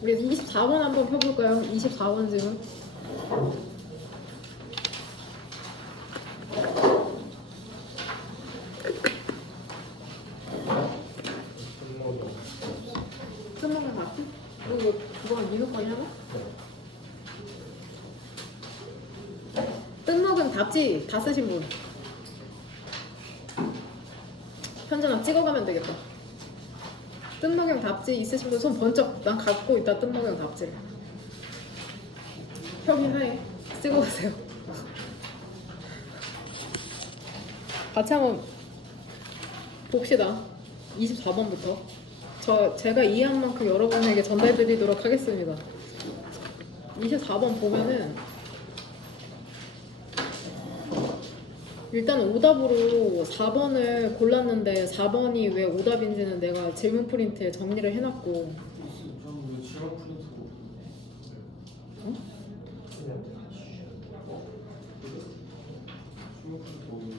우리 24번 한번 펴볼까요? 24번 지금. 끝나면 다. 이거 그거는 미국 거냐? 뜬먹은 답지 다 쓰신 분. 현재만 찍어가면 되겠다. 뜬먹용 답지 있으신 분 손 번쩍. 난 갖고 있다 뜬먹용 답지. 협의하에 찍어가세요. 같이 한번 봅시다. 24번부터 제가 이해한 만큼 여러분에게 전달드리도록 하겠습니다. 24번 보면은 일단 오답으로 4번을 골랐는데 4번이 왜 오답인지는 내가 질문 프린트에 정리를 해놨고. 저는 왜 질문 프린트고? 어? 질문 프린트 어디?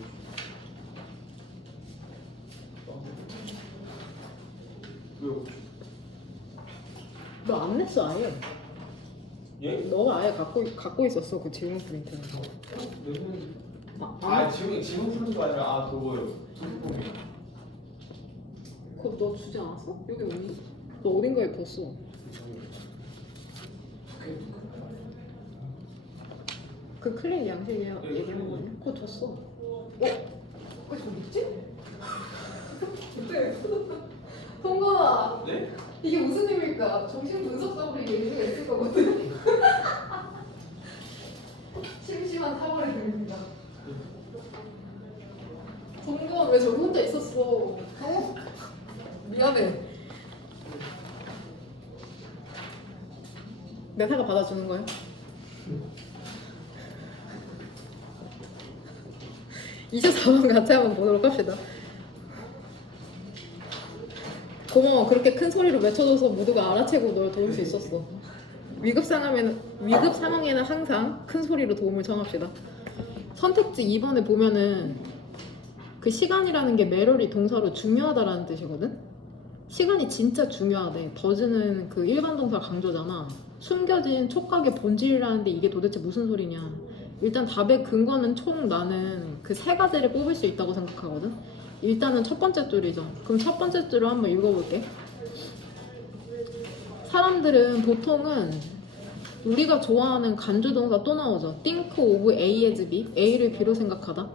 왜요? 너 안 냈어 아예. 예? 너가 아예 갖고 있었어 그 질문 프린트는. 내는 아, 질문 프린트가 아니라 그거요. 투표폼이. 그거 너 주지 않았어? 여기 어디? 너 어딘가에 뒀어. 그 클릭 양식이야 네, 얘기한 거냐? 그거 줬어. 어? 그거 저기 있지? 어때? 성건아. 네? 이게 무슨 의미일까? 정신 분석적으로 이게 의미가 있을 거거든. 심심한 사고를 들립니다. 성건 왜 저기 혼자 있었어? 어? 미안해. 내 사과 받아주는 거야? 이제 4번 같이 한번 보도록 합시다. 고마워. 그렇게 큰 소리로 외쳐줘서 모두가 알아채고 널 도울 수 있었어. 위급 상황에는 항상 큰 소리로 도움을 청합시다. 선택지 2번에 보면은 그 시간이라는 게 매럴이 동사로 중요하다라는 뜻이거든? 시간이 진짜 중요하대. 더즈는 그 일반 동사 강조잖아. 숨겨진 촉각의 본질이라는데 이게 도대체 무슨 소리냐. 일단 답의 근거는 총 나는 그 세 가지를 뽑을 수 있다고 생각하거든? 일단은 첫 번째 줄이죠. 그럼 첫 번째 줄을 한번 읽어볼게. 사람들은 보통은 우리가 좋아하는 간주동사 또 나오죠. think of A as B, A를 B로 생각하다.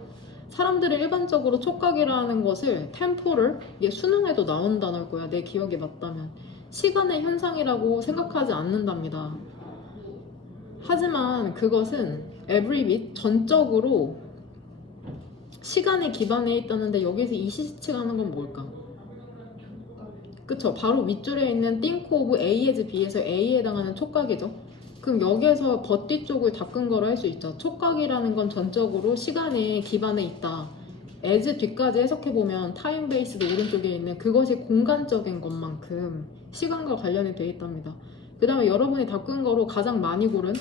사람들은 일반적으로 촉각이라는 것을 템포를, 이게 수능에도 나온 단어일 거야. 내 기억이 맞다면. 시간의 현상이라고 생각하지 않는답니다. 하지만 그것은 every bit, 전적으로 시간에 기반해 있다는데 여기서 이시치가는 건 뭘까? 그쵸? 바로 윗줄에 있는 think of A as B에서 A에 해당하는 촉각이죠. 그럼 여기에서 버뒤 쪽을 닦은 거로 할 수 있죠. 촉각이라는 건 전적으로 시간에 기반해 있다. as 뒤까지 해석해보면 타임 베이스드 오른쪽에 있는 그것이 공간적인 것만큼 시간과 관련이 되어 있답니다. 그 다음에 여러분이 닦은 거로 가장 많이 고른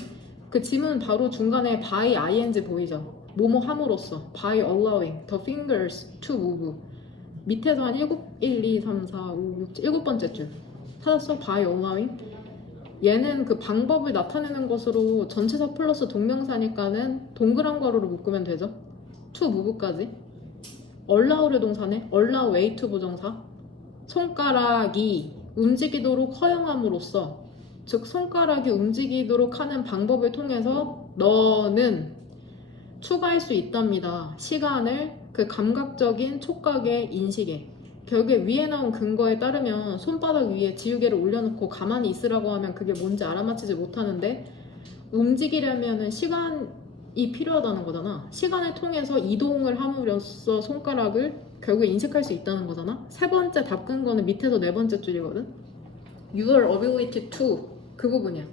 그 지문 바로 중간에 by ing 보이죠? 뭐뭐 함으로써 by allowing the fingers to move. 밑에서 한 1, 2, 3, 4, 5, 6, 7번째 줄 찾았어? by allowing. 얘는 그 방법을 나타내는 것으로 전치사 플러스 동명사니까는 동그란 괄호로 묶으면 되죠. to move까지. allow를 동사네. allow way to 부정사. 손가락이 움직이도록 허용함으로써, 즉 손가락이 움직이도록 하는 방법을 통해서 너는 추가할 수 있답니다. 시간을 그 감각적인 촉각의 인식에. 결국에 위에 나온 근거에 따르면 손바닥 위에 지우개를 올려놓고 가만히 있으라고 하면 그게 뭔지 알아맞히지 못하는데 움직이려면 시간이 필요하다는 거잖아. 시간을 통해서 이동을 함으로써 손가락을 결국에 인식할 수 있다는 거잖아. 세 번째 답 근거는 밑에서 네 번째 줄이거든. Your ability to, 그 부분이야.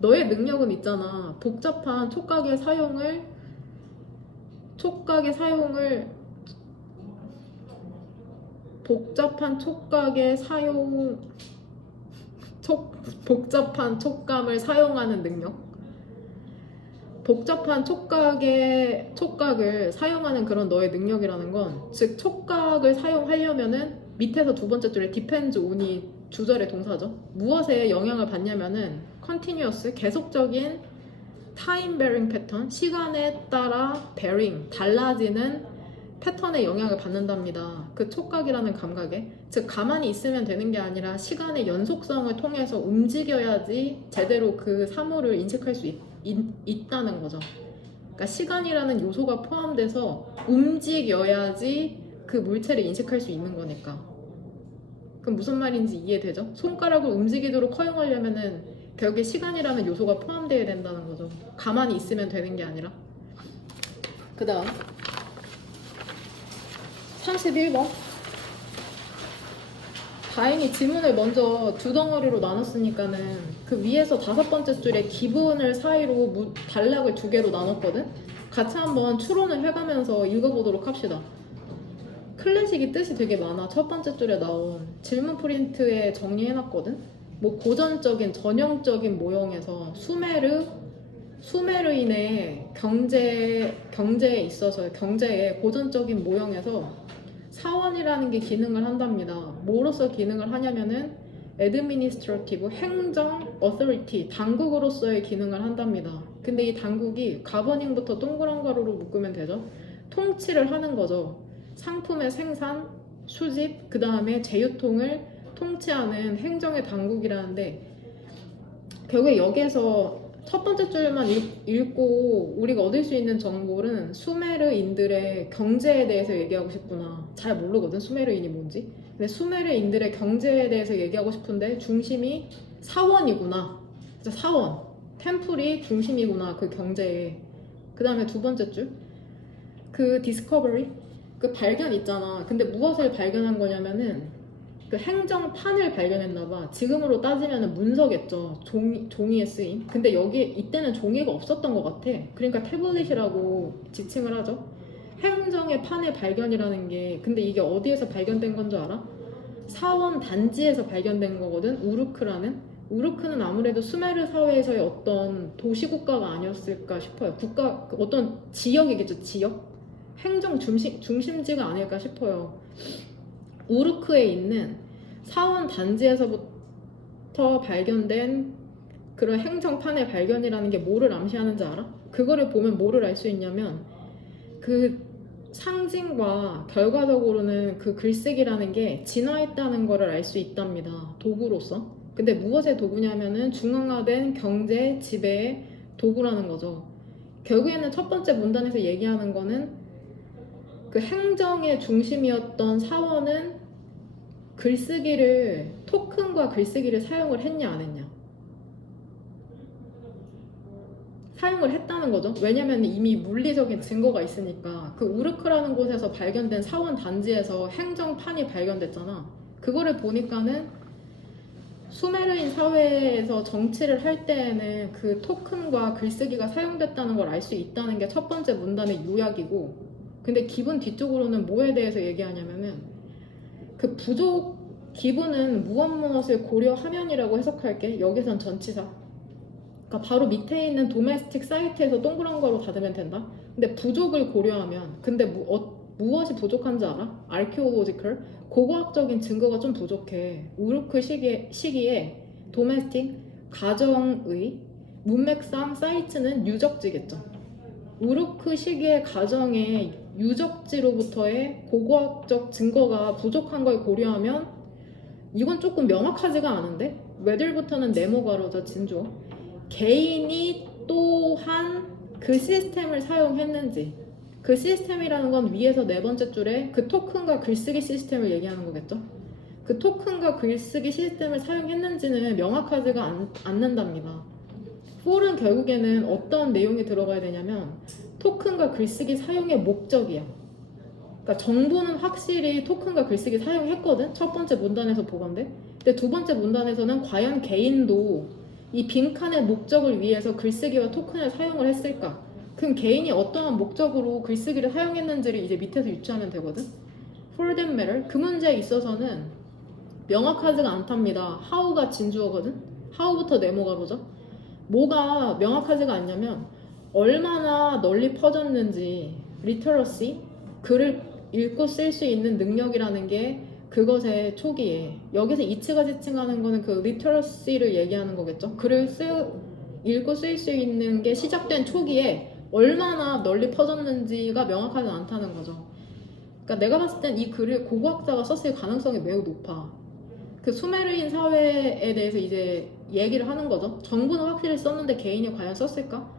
너의 능력은 있잖아. 복잡한 촉각의 사용을 복잡한 촉감을 사용하는 능력. 복잡한 촉각을 사용하는 그런 너의 능력이라는 건, 즉 촉각을 사용하려면은 밑에서 두 번째 줄에 depends on이 주절의 동사죠. 무엇에 영향을 받냐면은 continuous, 계속적인 time bearing pattern, 시간에 따라 bearing, 달라지는 패턴에 영향을 받는답니다. 그 촉각이라는 감각에. 즉 가만히 있으면 되는 게 아니라 시간의 연속성을 통해서 움직여야지 제대로 그 사물을 인식할 수 있다는 거죠. 그러니까 시간이라는 요소가 포함돼서 움직여야지 그 물체를 인식할 수 있는 거니까. 그럼 무슨 말인지 이해되죠? 손가락을 움직이도록 허용하려면은 결국에 시간이라는 요소가 포함되어야 된다는 거죠. 가만히 있으면 되는 게 아니라. 그 다음 31번. 다행히 지문을 먼저 두 덩어리로 나눴으니까는 그 위에서 5번째 줄에 기본을 사이로 단락을 2개로 나눴거든? 같이 한번 추론을 해가면서 읽어보도록 합시다. 클래식이 뜻이 되게 많아. 첫 번째 줄에 나온 질문 프린트에 정리해놨거든? 뭐 고전적인, 전형적인 모형에서 수메르인의 경제에 있어서 경제의 고전적인 모형에서 사원이라는 게 기능을 한답니다. 뭐로서 기능을 하냐면은 administrative, 행정, authority, 당국으로서의 기능을 한답니다. 근데 이 당국이 가버닝부터 동그란 가로로 묶으면 되죠. 통치를 하는 거죠. 상품의 생산, 수집, 그 다음에 재유통을 통치하는 행정의 당국이라는데 결국에 여기에서 첫 번째 줄만 읽고 우리가 얻을 수 있는 정보는 수메르인들의 경제에 대해서 얘기하고 싶구나. 잘 모르거든, 수메르인이 뭔지. 근데 수메르인들의 경제에 대해서 얘기하고 싶은데 중심이 사원이구나. 사원, 템플이 중심이구나, 그 경제에. 그 다음에 두 번째 줄, 그 디스커버리, 그 발견 있잖아. 근데 무엇을 발견한 거냐면은 그 행정판을 발견했나봐. 지금으로 따지면 문서겠죠. 종이에 쓰인. 근데 이때는 종이가 없었던 것 같아. 그러니까 태블릿이라고 지칭을 하죠. 행정의 판의 발견이라는 게, 근데 이게 어디에서 발견된 건 줄 알아? 사원 단지에서 발견된 거거든. 우르크는 아무래도 수메르 사회에서의 어떤 도시국가가 아니었을까 싶어요. 어떤 지역이겠죠. 지역? 행정 중심지가 아닐까 싶어요. 우르크에 있는 사원 단지에서부터 발견된 그런 행정판의 발견이라는 게 뭐를 암시하는지 알아? 그거를 보면 뭐를 알 수 있냐면 그 상징과 결과적으로는 그 글쓰기라는 게 진화했다는 거를 알 수 있답니다. 도구로서. 근데 무엇의 도구냐면은 중앙화된 경제 지배의 도구라는 거죠. 결국에는 첫 번째 문단에서 얘기하는 거는 그 행정의 중심이었던 사원은 토큰과 글쓰기를 사용을 했냐 안 했냐. 사용을 했다는 거죠. 왜냐면 이미 물리적인 증거가 있으니까. 그 우르크라는 곳에서 발견된 사원 단지에서 행정판이 발견됐잖아. 그거를 보니까는 수메르인 사회에서 정치를 할 때에는 그 토큰과 글쓰기가 사용됐다는 걸 알 수 있다는 게 첫 번째 문단의 요약이고, 근데 기본 뒤쪽으로는 뭐에 대해서 얘기하냐면은 그 기본은 무엇을 고려하면이라고 해석할게. 여기선 전치사. 그러니까 바로 밑에 있는 도메스틱 사이트에서 동그란 거로 닫으면 된다. 근데 부족을 고려하면, 근데 무엇이 부족한지 알아? archaeological, 고고학적인 증거가 좀 부족해. 우르크 시기에 도메스틱, 가정의, 문맥상 사이트는 유적지겠죠. 우르크 시기의 가정의 유적지로부터의 고고학적 증거가 부족한 걸 고려하면 이건 조금 명확하지가 않은데? 왜들부터는 네모가로죠, 진주. 개인이 또한 그 시스템을 사용했는지, 그 시스템이라는 건 위에서 네 번째 줄에 그 토큰과 글쓰기 시스템을 얘기하는 거겠죠. 그 토큰과 글쓰기 시스템을 사용했는지는 명확하지가 않는답니다. for은 결국에는 어떤 내용이 들어가야 되냐면 토큰과 글쓰기 사용의 목적이야. 그러니까 정보는 확실히 토큰과 글쓰기 사용했거든. 첫 번째 문단에서 보건데. 근데 두 번째 문단에서는 과연 개인도 이 빈칸의 목적을 위해서 글쓰기와 토큰을 사용을 했을까? 그럼 개인이 어떠한 목적으로 글쓰기를 사용했는지를 이제 밑에서 유추하면 되거든. For that matter, 그 문제에 있어서는 명확하지가 않답니다. how가 진주어거든. how부터 네모가로죠. 뭐가 명확하지가 않냐면 얼마나 널리 퍼졌는지, literacy, 글을 읽고 쓸 수 있는 능력이라는 게 그것의 초기에 여기서 이츠가 지칭하는 거는 그 리터러시를 얘기하는 거겠죠. 글을 읽고 쓸 수 있는 게 시작된 초기에 얼마나 널리 퍼졌는지가 명확하지 않다는 거죠. 그러니까 내가 봤을 땐 이 글을 고고학자가 썼을 가능성이 매우 높아. 그 수메르인 사회에 대해서 이제 얘기를 하는 거죠. 정부는 확실히 썼는데 개인이 과연 썼을까?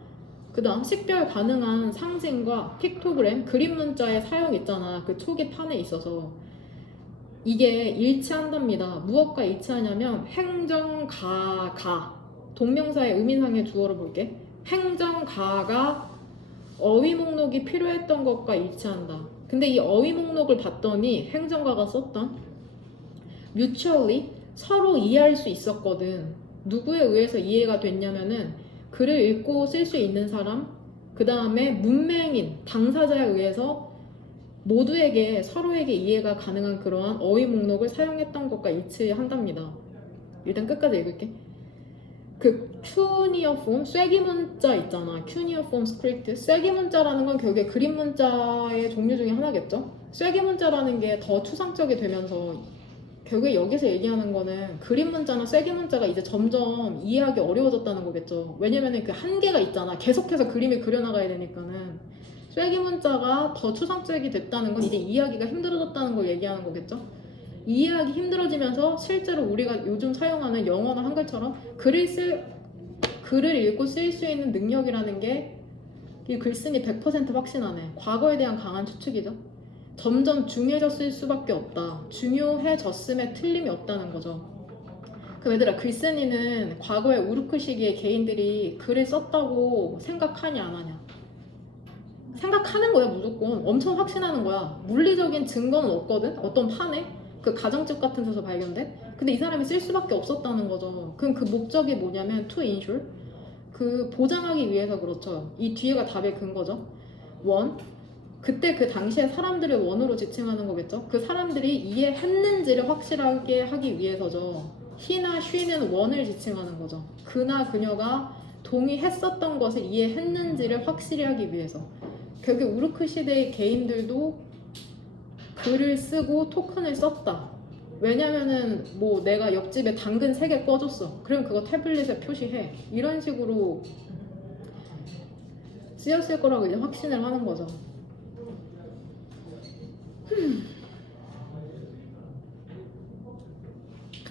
그 다음 식별 가능한 상징과 픽토그램, 그림 문자의 사용 있잖아. 그 초기 판에 있어서 이게 일치한답니다. 무엇과 일치하냐면 행정가가 동명사의 의미상의 주어로 볼게. 행정가가 어휘 목록이 필요했던 것과 일치한다. 근데 이 어휘 목록을 봤더니 행정가가 썼던 mutually 서로 이해할 수 있었거든. 누구에 의해서 이해가 됐냐면은 글을 읽고 쓸 수 있는 사람, 그 다음에 문맹인, 당사자에 의해서 모두에게 서로에게 이해가 가능한 그러한 어휘 목록을 사용했던 것과 일치한답니다. 일단 끝까지 읽을게. 그 cuneiform, 쐐기 문자 있잖아. cuneiform script. 쐐기 문자라는 건 결국에 그림 문자의 종류 중에 하나겠죠. 쐐기 문자라는 게 더 추상적이 되면서 결국에 여기서 얘기하는 거는 그림 문자나 쐐기 문자가 이제 점점 이해하기 어려워졌다는 거겠죠. 왜냐면은 그 한계가 있잖아. 계속해서 그림을 그려나가야 되니까는 쐐기 문자가 더 추상적이 됐다는 건 이제 이해하기가 힘들어졌다는 걸 얘기하는 거겠죠. 이해하기 힘들어지면서 실제로 우리가 요즘 사용하는 영어나 한글처럼 글을 읽고 쓸 수 있는 능력이라는 게 이 글쓴이 100% 확신하네. 과거에 대한 강한 추측이죠. 점점 중요해졌을 수밖에 없다. 중요해졌음에 틀림이 없다는 거죠. 그럼 얘들아, 글쓴이는 과거의 우르크 시기의 개인들이 글을 썼다고 생각하냐 안 하냐? 생각하는 거야. 무조건 엄청 확신하는 거야. 물리적인 증거는 없거든. 어떤 판에 그 가정집 같은 데서 발견돼. 근데 이 사람이 쓸 수밖에 없었다는 거죠. 그럼 그 목적이 뭐냐면 to ensure, 그 보장하기 위해서. 그렇죠. 이 뒤에가 답의 근거죠. 원, 그때 그 당시에 사람들을 원으로 지칭하는 거겠죠. 그 사람들이 이해했는지를 확실하게 하기 위해서죠. he나 she는 원을 지칭하는 거죠. 그나 그녀가 동의했었던 것을 이해했는지를 확실히 하기 위해서. 결국 우르크 시대의 개인들도 글을 쓰고 토큰을 썼다. 왜냐면은 뭐 내가 옆집에 당근 3개 꺼줬어. 그럼 그거 태블릿에 표시해. 이런 식으로 쓰였을 거라고 이제 확신을 하는 거죠.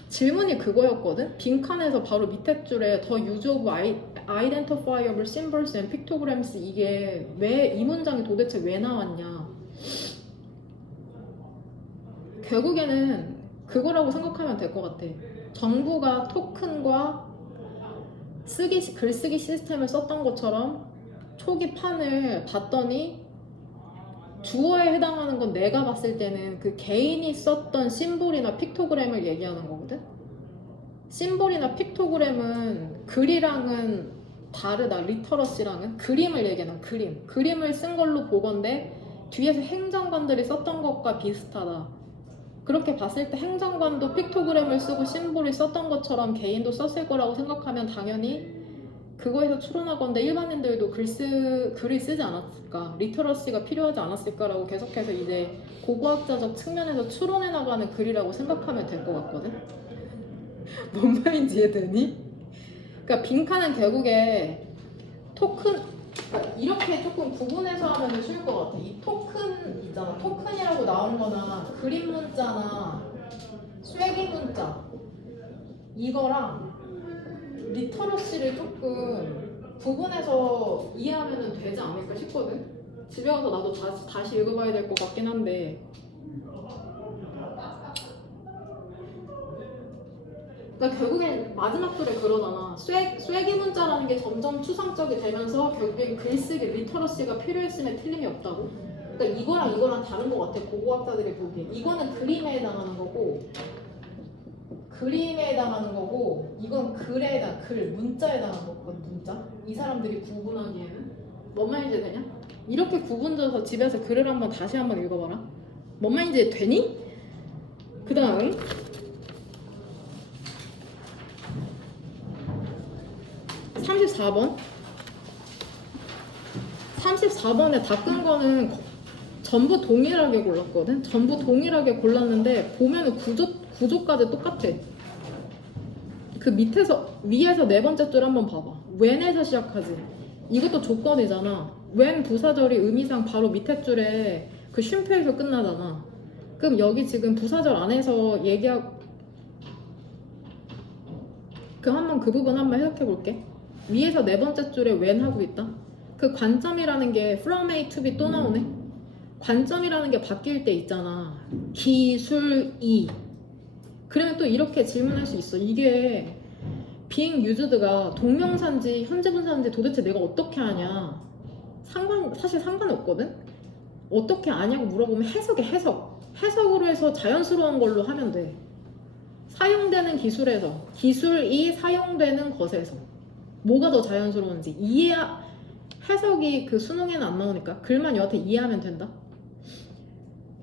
질문이 그거였거든? 빈칸에서 바로 밑에 줄에 The use of identifiable symbols and pictograms, 이게 왜 이 문장이 도대체 왜 나왔냐. 결국에는 그거라고 생각하면 될 것 같아. 정부가 토큰과 글쓰기 시스템을 썼던 것처럼 초기 판을 봤더니 주어에 해당하는 건 내가 봤을 때는 그 개인이 썼던 심볼이나 픽토그램을 얘기하는 거거든. 심볼이나 픽토그램은 글이랑은 다르다. 리터러시랑은 그림을 얘기하는 그림을 쓴 걸로 보건데 뒤에서 행정관들이 썼던 것과 비슷하다. 그렇게 봤을 때 행정관도 픽토그램을 쓰고 심볼을 썼던 것처럼 개인도 썼을 거라고 생각하면 당연히 그거에서 추론하건대 일반인들도 글을 쓰지 않았을까, 리터러시가 필요하지 않았을까라고 계속해서 이제 고고학자적 측면에서 추론해 나가는 글이라고 생각하면 될 것 같거든. 뭔 말인지 이해되니? 그러니까 빈칸은 결국에 토큰, 그러니까 이렇게 조금 구분해서 하면 쉬울 것 같아. 이 토큰 있잖아. 토큰이라고 나온 거나 그림 문자나 쐐기 문자 이거랑 리터러시를 조금 구분해서 이해하면 되지 않을까 싶거든. 집에 가서 나도 다시 읽어봐야 될 것 같긴 한데, 그러니까 결국엔 마지막 줄에 그러잖아. 쐐기 문자라는 게 점점 추상적이 되면서 결국엔 글쓰기, 리터러시가 필요했음에 틀림이 없다고. 그러니까 이거랑 다른 것 같아. 고고학자들이 보기에 이거는 그림에 해당하는 거고, 이건 문자에 해당하는 거거든. 문자. 이 사람들이 구분하기에는 뭔 말인지 되냐? 이렇게 구분져서 집에서 글을 다시 한번 읽어봐라. 뭔 말인지 되니? 그 다음 34번에 다 끈 거는 전부 동일하게 골랐거든. 전부 동일하게 골랐는데 보면은 구조까지 똑같아. 그 밑에서 위에서 네 번째 줄 한번 봐봐. when에서 시작하지. 이것도 조건이잖아. when 부사절이 의미상 바로 밑에 줄에 그 쉼표에서 끝나잖아. 그럼 여기 지금 부사절 안에서 얘기하고 그럼 한번 그 부분 한번 해석해 볼게. 위에서 네 번째 줄에 when 하고 있다. 그 관점이라는 게 from A to B 또 나오네. 관점이라는 게 바뀔 때 있잖아. 기술이. 그러면 또 이렇게 질문할 수 있어. 이게 being used가 동명사인지 현재분사인지 도대체 내가 어떻게 아냐. 사실 상관없거든. 어떻게 아냐고 물어보면 해석으로 해서 자연스러운 걸로 하면 돼. 사용되는 기술에서, 기술이 사용되는 것에서 뭐가 더 자연스러운지 해석이 그 수능에는 안 나오니까 글만 여하튼 이해하면 된다.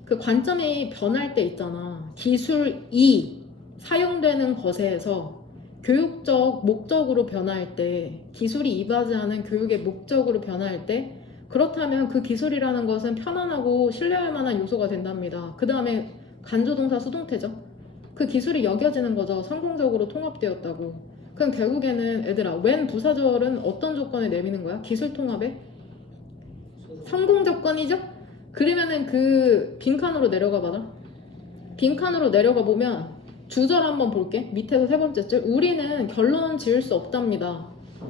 그 관점이 변할 때 있잖아. 기술이 사용되는 것에서 교육적 목적으로 변할 때, 기술이 이바지하는 교육의 목적으로 변할 때, 그렇다면 그 기술이라는 것은 편안하고 신뢰할 만한 요소가 된답니다. 그 다음에 간주동사 수동태죠. 그 기술이 여겨지는 거죠. 성공적으로 통합되었다고. 그럼 결국에는 얘들아, when 부사절은 어떤 조건에 내미는 거야? 기술 통합에? 성공 조건이죠? 그러면은 그 빈칸으로 내려가 봐라. 빈칸으로 내려가 보면 주절 한번 볼게. 밑에서 세 번째 줄. 우리는 결론 지을 수 없답니다.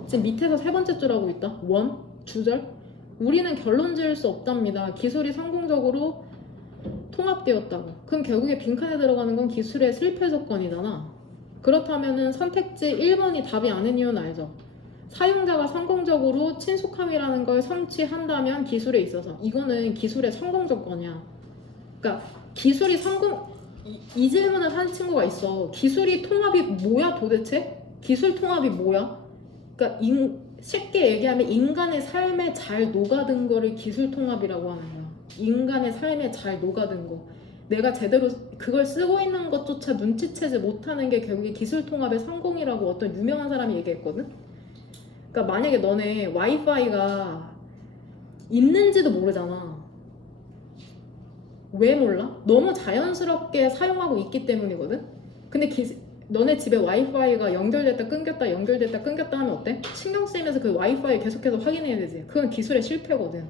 지금 밑에서 세 번째 줄 하고 있다. 원, 주절. 우리는 결론 지을 수 없답니다. 기술이 성공적으로 통합되었다고. 그럼 결국에 빈칸에 들어가는 건 기술의 실패 조건이잖아. 그렇다면은 선택지 1번이 답이 아닌 이유는 알죠? 사용자가 성공적으로 친숙함이라는 걸 성취한다면 기술에 있어서 이거는 기술의 성공 조건이야. 그러니까 기술이 이 질문을 한 친구가 있어. 기술이 통합이 뭐야 도대체? 기술 통합이 뭐야? 그러니까 쉽게 얘기하면 인간의 삶에 잘 녹아든 거를 기술 통합이라고 하는 거야. 인간의 삶에 잘 녹아든 거. 내가 제대로 그걸 쓰고 있는 것조차 눈치채지 못하는 게 결국에 기술 통합의 성공이라고 어떤 유명한 사람이 얘기했거든? 그러니까 만약에 너네 와이파이가 있는지도 모르잖아. 왜 몰라? 너무 자연스럽게 사용하고 있기 때문이거든? 근데 너네 집에 와이파이가 연결됐다 끊겼다 연결됐다 끊겼다 하면 어때? 신경 쓰이면서 그 와이파이 계속해서 확인해야 되지. 그건 기술의 실패거든.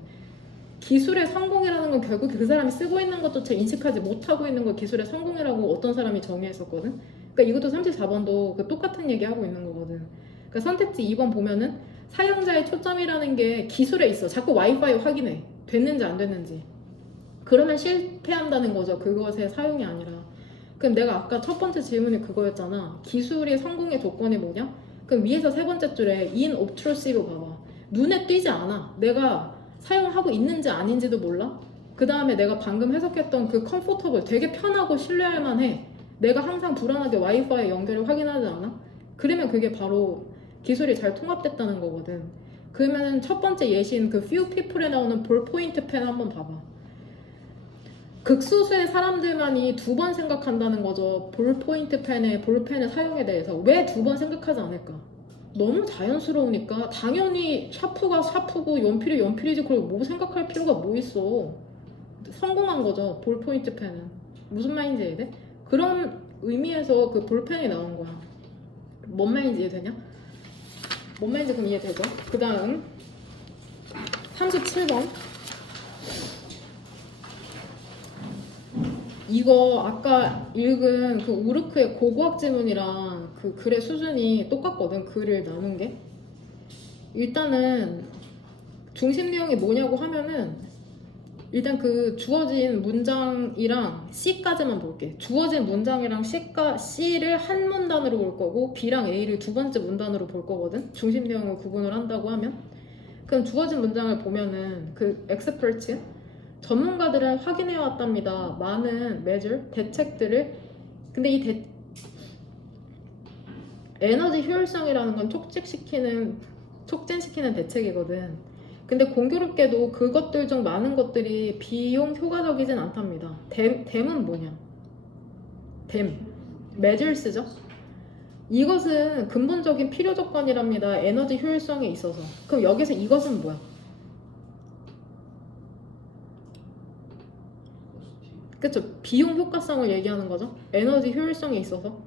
기술의 성공이라는 건 결국 그 사람이 쓰고 있는 것조차 인식하지 못하고 있는 걸 기술의 성공이라고 어떤 사람이 정의했었거든. 그러니까 이것도 34번도 그 똑같은 얘기 하고 있는 거거든. 그러니까 선택지 2번 보면은 사용자의 초점이라는 게 기술에 있어. 자꾸 와이파이 확인해. 됐는지 안 됐는지. 그러면 실패한다는 거죠. 그것의 사용이 아니라. 그럼 내가 아까 첫 번째 질문이 그거였잖아. 기술이 성공의 조건이 뭐냐? 그럼 위에서 세 번째 줄에 inobtrusive 봐봐. 눈에 띄지 않아. 내가 사용하고 있는지 아닌지도 몰라. 그 다음에 내가 방금 해석했던 그 comfortable 되게 편하고 신뢰할 만해. 내가 항상 불안하게 와이파이 연결을 확인하지 않아? 그러면 그게 바로 기술이 잘 통합됐다는 거거든. 그러면 첫 번째 예시인 그 few people에 나오는 볼포인트 펜 한번 봐봐. 극소수의 사람들만이 두 번 생각한다는 거죠. 볼포인트 펜의 볼펜의 사용에 대해서. 왜 두 번 생각하지 않을까? 너무 자연스러우니까. 당연히 샤프가 샤프고 연필이 연필이지. 그걸 뭐 생각할 필요가 뭐 있어. 성공한 거죠. 볼포인트 펜은. 무슨 말인지 이해돼? 그런 의미에서 그 볼펜이 나온 거야. 뭔 말인지 이해되냐? 뭔 말인지 그럼 이해되죠? 그 다음 37번. 이거 아까 읽은 그 우르크의 고고학 지문이랑 그 글의 수준이 똑같거든. 글을 나눈 게. 일단은 중심 내용이 뭐냐고 하면은 일단 그 주어진 문장이랑 C까지만 볼게. 주어진 문장이랑 C를 한 문단으로 볼 거고 B랑 A를 두 번째 문단으로 볼 거거든. 중심 내용을 구분을 한다고 하면. 그럼 주어진 문장을 보면은 그 experts 전문가들은 확인해 왔답니다. 많은 measure 대책들을. 근데 이 에너지 효율성이라는 건 촉진시키는 대책이거든. 근데 공교롭게도 그것들 중 많은 것들이 비용 효과적이진 않답니다. 댐은 뭐냐? measures죠? 이것은 근본적인 필요 조건이랍니다. 에너지 효율성에 있어서. 그럼 여기서 이것은 뭐야? 그쵸? 비용 효과성을 얘기하는 거죠. 에너지 효율성에 있어서.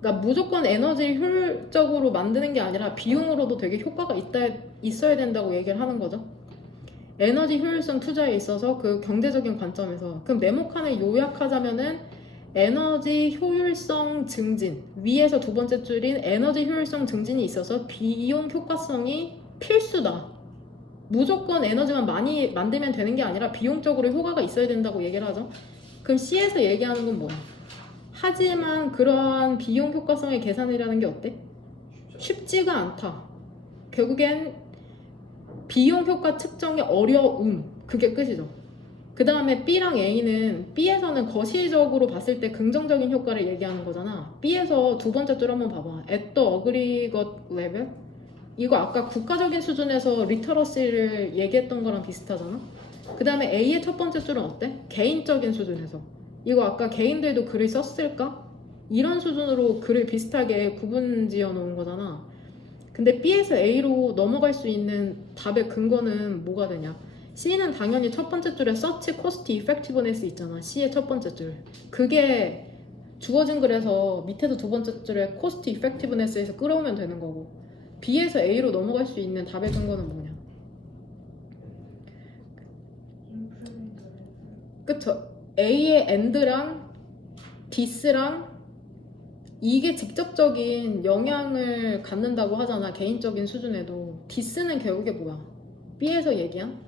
그러니까 무조건 에너지 효율적으로 만드는 게 아니라 비용으로도 되게 효과가 있어야 된다고 얘기를 하는 거죠. 에너지 효율성 투자에 있어서 그 경제적인 관점에서. 그럼 네모칸을 요약하자면은 에너지 효율성 증진, 위에서 두 번째 줄인 에너지 효율성 증진이 있어서 비용 효과성이 필수다. 무조건 에너지만 많이 만들면 되는 게 아니라 비용적으로 효과가 있어야 된다고 얘기를 하죠. 그럼 C에서 얘기하는 건 뭐야? 하지만 그러한 비용 효과성의 계산이라는 게 어때? 쉽지가 않다. 결국엔 비용 효과 측정의 어려움, 그게 끝이죠. 그 다음에 B랑 A는 B에서는 거시적으로 봤을 때 긍정적인 효과를 얘기하는 거잖아. B에서 두 번째 줄 한번 봐봐. At the aggregate level. 이거 아까 국가적인 수준에서 리터러시를 얘기했던 거랑 비슷하잖아. 그 다음에 A의 첫 번째 줄은 어때? 개인적인 수준에서. 이거 아까 개인들도 글을 썼을까? 이런 수준으로 글을 비슷하게 구분 지어 놓은 거잖아. 근데 B에서 A로 넘어갈 수 있는 답의 근거는 뭐가 되냐? C는 당연히 첫 번째 줄에 search cost effectiveness 있잖아. C의 첫 번째 줄. 그게 주어진 글에서 밑에서 두 번째 줄에 cost effectiveness에서 끌어오면 되는 거고, B에서 A로 넘어갈 수 있는 답의 근거는 뭐냐? 그쵸? A의 and랑 this랑 이게 직접적인 영향을 갖는다고 하잖아. 개인적인 수준에도. this는 결국에 뭐야? B에서 얘기한?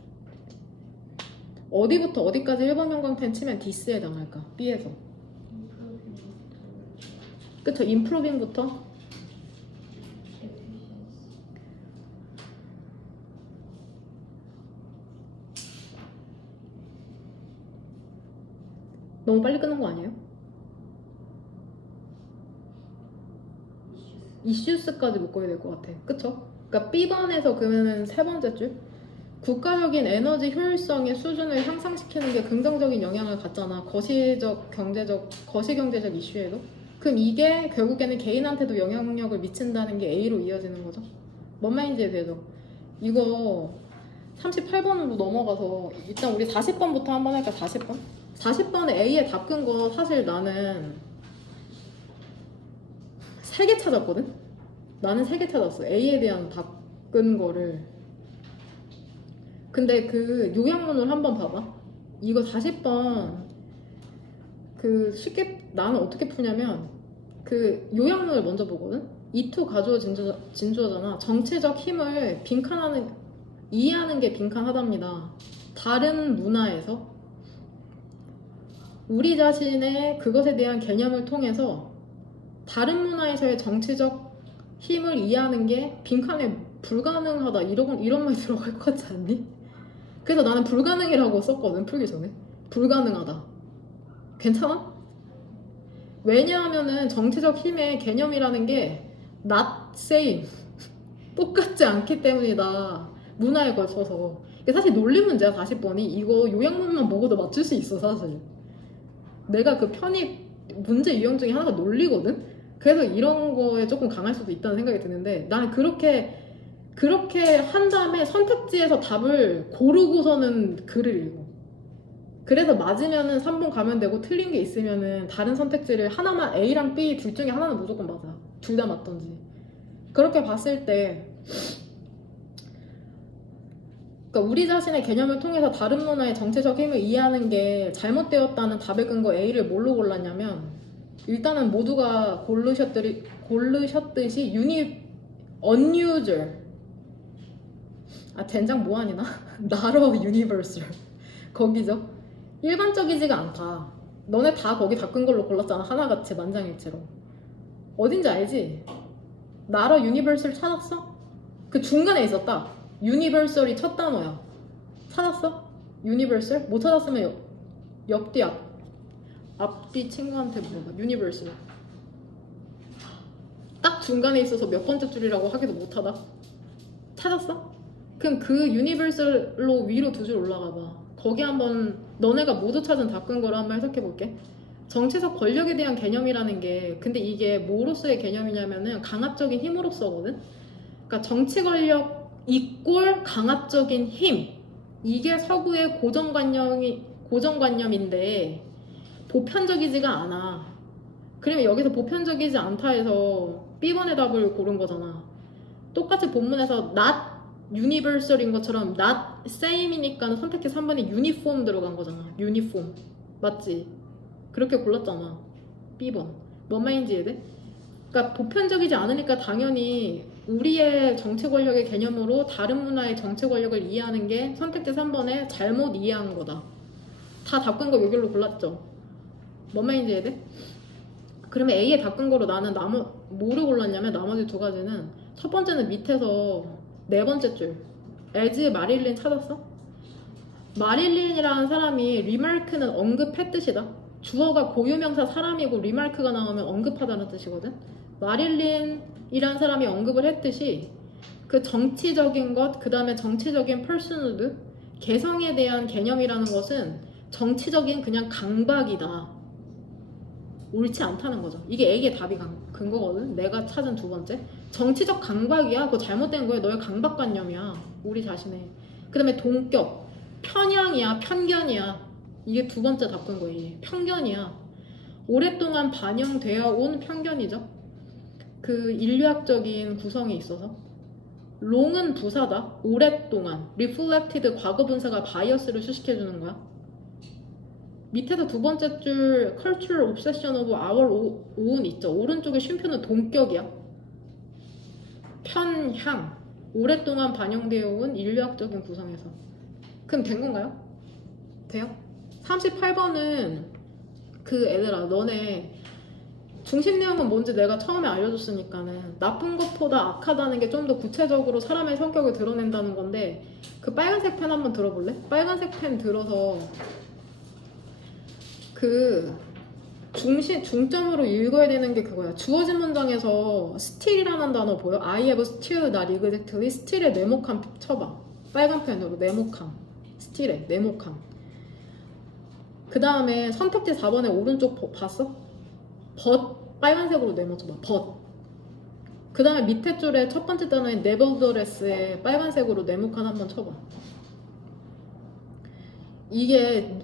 어디부터 어디까지 1번 형광펜 치면 this에 해당할까? B에서. 그쵸? improving부터? 너무 빨리 끊은 거 아니에요? issues까지 묶어야 될 것 같아. 그쵸? 그러니까 B번에서 그러면은 세 번째 줄 국가적인 에너지 효율성의 수준을 향상시키는 게 긍정적인 영향을 갖잖아. 거시경제적 이슈에도. 그럼 이게 결국에는 개인한테도 영향력을 미친다는 게 A로 이어지는 거죠. 뭔 말인지 되죠? 이거 38번으로 넘어가서 일단 우리 40번부터 한번 할까? 40번? 40번에 A에 답 끈 거 사실 나는 3개 찾았거든? 나는 3개 찾았어. A에 대한 답 끈 거를. 근데 그 요약문을 한번 봐봐. 이거 40번 그 쉽게 나는 어떻게 푸냐면 그 요약문을 먼저 보거든? 이투 가주어 진주어잖아. 정치적 힘을 이해하는 게 빈칸하답니다. 다른 문화에서 우리 자신의 그것에 대한 개념을 통해서 다른 문화에서의 정치적 힘을 이해하는 게 빈칸에 불가능하다 이런 말이 들어갈 것 같지 않니? 그래서 나는 불가능이라고 썼거든. 풀기 전에. 불가능하다. 괜찮아? 왜냐하면은 정치적 힘의 개념이라는 게 not same 똑같지 않기 때문이다. 문화에 걸쳐서. 이게 사실 논리 문제야. 40번이 이거 요약문만 보고도 맞출 수 있어 사실. 내가 그 편입 문제 유형 중에 하나가 논리거든? 그래서 이런 거에 조금 강할 수도 있다는 생각이 드는데 나는 그렇게 한 다음에 선택지에서 답을 고르고서는 글을 읽어. 그래서 맞으면은 3번 가면 되고 틀린 게 있으면은 다른 선택지를 하나만 A랑 B 둘 중에 하나는 무조건 맞아. 둘 다 맞던지. 그렇게 봤을 때 그러니까 우리 자신의 개념을 통해서 다른 문화의 정체적 힘을 이해하는 게 잘못되었다는 답의 근거 A를 뭘로 골랐냐면 일단은 모두가 고르셨듯이 unusual 젠장 뭐하니나? 나로 universal 거기죠. 일반적이지가 않다. 너네 다 거기 닦은 걸로 골랐잖아. 하나같이 만장일치로. 어딘지 알지? 나로 universal 찾았어? 그 중간에 있었다. universal이 첫 단어야. 찾았어? universal? 못 찾았으면 앞뒤 친구한테 물어봐. universal. 딱 중간에 있어서 몇 번째 줄이라고 하기도 못하다. 찾았어? 그럼 그 유니버설로 위로 두 줄 올라가 봐. 거기 한번 너네가 모두 찾은 답근 거를 한번 해석해 볼게. 정치적 권력에 대한 개념이라는 게 근데 이게 뭐로서의 개념이냐면은 강압적인 힘으로서거든. 그러니까 정치 권력 이꼴 강압적인 힘. 이게 서구의 고정관념인데 보편적이지가 않아. 그러면 여기서 보편적이지 않다 해서 B번의 답을 고른 거잖아. 똑같이 본문에서 not universal인 것처럼 not same이니까 선택지 3번에 uniform 들어간 거잖아. uniform. 맞지? 그렇게 골랐잖아. B번. 뭔 말인지 이해돼? 그러니까 보편적이지 않으니까 당연히 우리의 정치 권력의 개념으로 다른 문화의 정치 권력을 이해하는 게 선택지 3번에 잘못 이해한 거다. 다 답근 거 여기로 골랐죠. 뭔 말인지 이해돼? 그러면 A에 답근 거로 나는 뭐를 골랐냐면 나머지 두 가지는 첫 번째는 밑에서 네 번째 줄 as 마릴린 찾았어? 마릴린이라는 사람이 리마크는 언급했듯이다. 주어가 고유명사 사람이고 리마크가 나오면 언급하다는 뜻이거든. 마릴린이라는 사람이 언급을 했듯이 그 정치적인 것, 그 다음에 정치적인 퍼스누드, 개성에 대한 개념이라는 것은 정치적인 그냥 강박이다. 옳지 않다는 거죠. 이게 A의 답이 근거거든. 내가 찾은 두 번째. 정치적 강박이야. 그거 잘못된 거야. 너의 강박관념이야. 우리 자신의. 그 다음에 동격. 편향이야. 편견이야. 이게 두 번째 답근 거예요. 편견이야. 오랫동안 반영되어 온 편견이죠. 그 인류학적인 구성이 있어서. 롱은 부사다. 오랫동안. reflected 과거 분사가 바이어스를 수식해주는 거야. 밑에서 두 번째 줄 cultural obsession of our own 있죠. 오른쪽에 쉼표는 동격이야. 편향. 오랫동안 반영되어 온 인류학적인 구성에서. 그럼 된 건가요? 돼요? 38번은 그 애들아 너네 중심 내용은 뭔지 내가 처음에 알려줬으니까는 나쁜 것보다 악하다는 게 좀 더 구체적으로 사람의 성격을 드러낸다는 건데 그 빨간색 펜 한번 들어볼래? 빨간색 펜 들어서 그 중점으로 읽어야 되는 게 그거야. 주어진 문장에서 still이라는 단어 보여? I have still not exactly. still에 네모칸 쳐봐. 빨간 펜으로 네모칸. still에 네모칸. 그 다음에 선택지 4번에 오른쪽 봤어? but 빨간색으로 네모 쳐봐. but. 그 다음에 밑에 줄에 첫 번째 단어인 nevertheless에 빨간색으로 네모칸 한번 쳐봐. 이게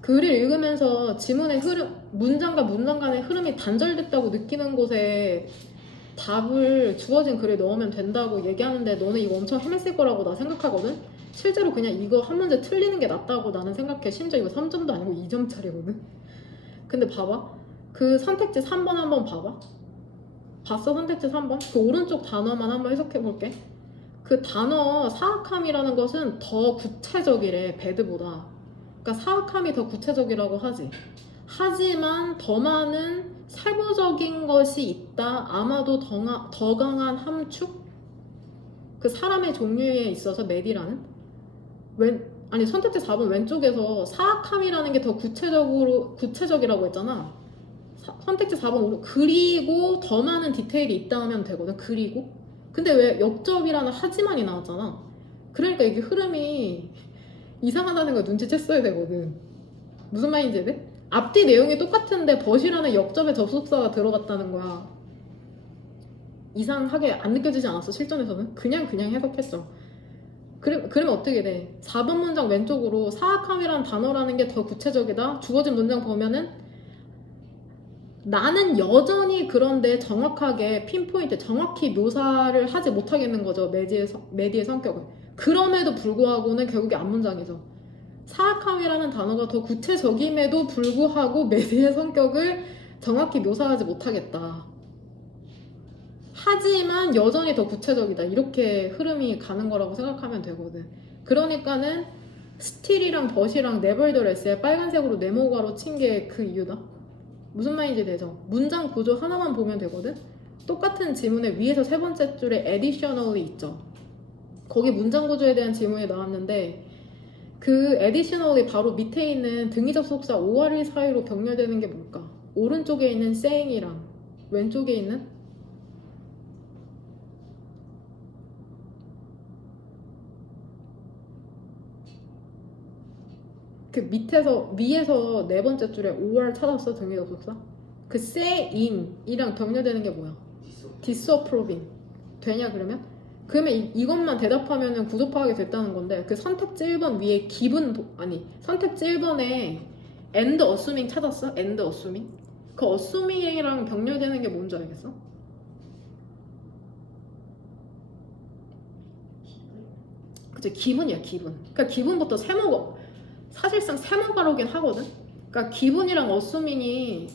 글을 읽으면서 지문의 흐름, 문장과 문장 간의 흐름이 단절됐다고 느끼는 곳에 답을 주어진 글에 넣으면 된다고 얘기하는데 너는 이거 엄청 헤맸을 거라고 나 생각하거든? 실제로 그냥 이거 한 문제 틀리는 게 낫다고 나는 생각해. 심지어 이거 3점도 아니고 2점짜리거든? 근데 봐봐. 그 선택지 3번 한번 봐봐. 봤어? 선택지 3번? 그 오른쪽 단어만 한번 해석해 볼게. 그 단어 사악함이라는 것은 더 구체적이래, 배드보다. 그러니까 사악함이 더 구체적이라고 하지. 하지만 더 많은 세부적인 것이 있다. 아마도 더 강한 함축? 그 사람의 종류에 있어서 메디라는? 선택지 4번 왼쪽에서 사악함이라는 게 더 구체적이라고 했잖아. 선택지 4번 그리고 더 많은 디테일이 있다 하면 되거든. 그리고. 근데 왜 역접이라는 하지만이 나왔잖아. 그러니까 이게 흐름이 이상하다는 걸 눈치챘어야 되거든. 무슨 말인지 돼? 앞뒤 내용이 똑같은데 벗이라는 역접의 접속사가 들어갔다는 거야. 이상하게 안 느껴지지 않았어? 실전에서는? 그냥 해석했어. 그러면 어떻게 돼? 4번 문장 왼쪽으로 사악함이란 단어라는 게 더 구체적이다. 주어진 문장 보면은 나는 여전히 그런데 정확하게 핀포인트, 정확히 묘사를 하지 못하겠는 거죠. 메디의 성격을. 그럼에도 불구하고는 결국에 앞문장이죠. 사악함이라는 단어가 더 구체적임에도 불구하고 메디의 성격을 정확히 묘사하지 못하겠다. 하지만 여전히 더 구체적이다. 이렇게 흐름이 가는 거라고 생각하면 되거든. 그러니까는 스틸이랑 벗이랑 nevertheless에 빨간색으로 네모가로 친 게 그 이유다. 무슨 말인지 되죠? 문장 구조 하나만 보면 되거든. 똑같은 지문의 위에서 세 번째 줄에 additionally 있죠. 거기 문장 구조에 대한 질문이 나왔는데 그 additionally 바로 밑에 있는 등위 접속사 ORE 사이로 병렬되는 게 뭘까? 오른쪽에 있는 saying이랑 왼쪽에 있는 그 위에서 네 번째 줄에 OR 찾았어? 등위 접속사? 그 saying이랑 병렬되는 게 뭐야? disapproving 되냐 그러면? 그러면 이것만 대답하면은 구조 파악이 됐다는 건데 그 선택지 1번 위에 선택지 1번에 and assuming 찾았어? and assuming? 그 assuming이랑 병렬되는 게 뭔지 알겠어? 그치, 기분이야, 기분. 그러니까 기분부터 세모가 사실상 세모가로긴 하거든. 그러니까 기분이랑 assuming이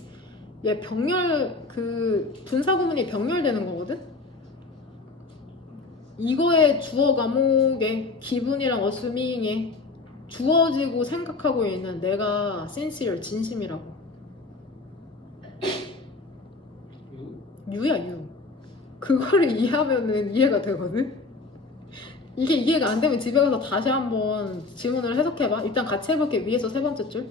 얘 병렬 그 분사 구문이 병렬되는 거거든. 이거의 주어 과목에 기분이랑 assuming에 주어지고 생각하고 있는 내가 sincere 진심이라고. 유야 유. 그거를 이해하면은 이해가 되거든. 이게 이해가 안 되면 집에 가서 다시 한번 지문을 해석해봐. 일단 같이 해볼게. 위에서 세 번째 줄.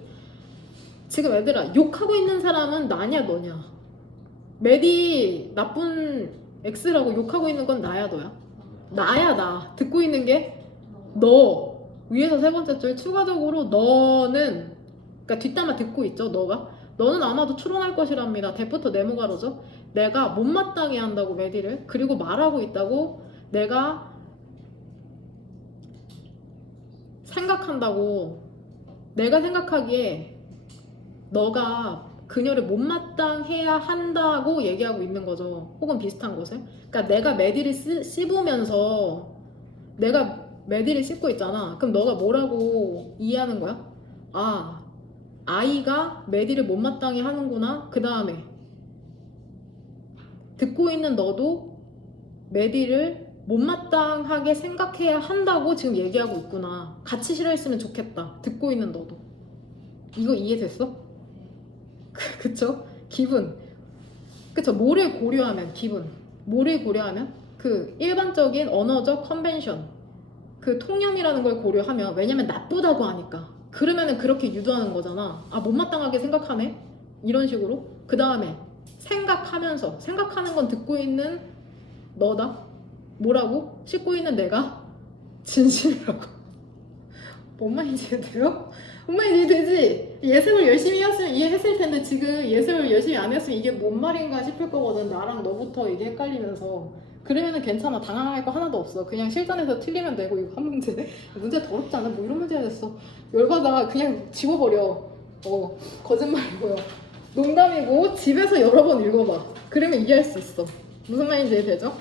지금 얘들아, 욕하고 있는 사람은 나냐 너냐? 메디 나쁜 X라고 욕하고 있는 건 나야 너야? 나야 나. 듣고 있는 게 너. 위에서 세 번째 줄. 추가적으로 너는, 그러니까 뒷담화 듣고 있죠 너가. 너는 아마도 추론할 것이랍니다. 대부터 네모가로죠. 내가 못마땅해 한다고 메디를. 그리고 말하고 있다고 내가 생각한다고. 내가 생각하기에 너가 그녀를 못마땅해야 한다고 얘기하고 있는 거죠. 혹은 비슷한 것을. 그러니까 내가 메디를 씹으면서 내가 메디를 씹고 있잖아. 그럼 너가 뭐라고 이해하는 거야? 아, 아이가 메디를 못마땅해 하는구나. 그 다음에 듣고 있는 너도 메디를 못마땅하게 생각해야 한다고 지금 얘기하고 있구나. 같이 싫어했으면 좋겠다. 듣고 있는 너도. 이거 이해됐어? 그쵸? 기분. 그쵸? 뭐를 고려하면 기분. 뭐를 고려하면 그 일반적인 언어적 컨벤션, 그 통념이라는 걸 고려하면, 왜냐면 나쁘다고 하니까. 그러면은 그렇게 유도하는 거잖아. 아, 못마땅하게 생각하네? 이런 식으로. 그 다음에 생각하면서, 생각하는 건 듣고 있는 너다. 뭐라고? 씻고 있는 내가 진심이라고. 뭔 말인지 돼요? 뭔 말인지 되지? 예습을 열심히 했으면 이해했을 텐데 지금 예습을 열심히 안 했으면 이게 뭔 말인가 싶을 거거든. 나랑 너부터 이게 헷갈리면서. 그러면은 괜찮아. 당황할 거 하나도 없어. 그냥 실전에서 틀리면 되고. 이거 한 문제. 문제 더럽지 않아? 뭐 이런 문제가 됐어. 열받아. 그냥 지워버려. 거짓말이고요. 농담이고 집에서 여러 번 읽어봐. 그러면 이해할 수 있어. 무슨 말인지 되죠?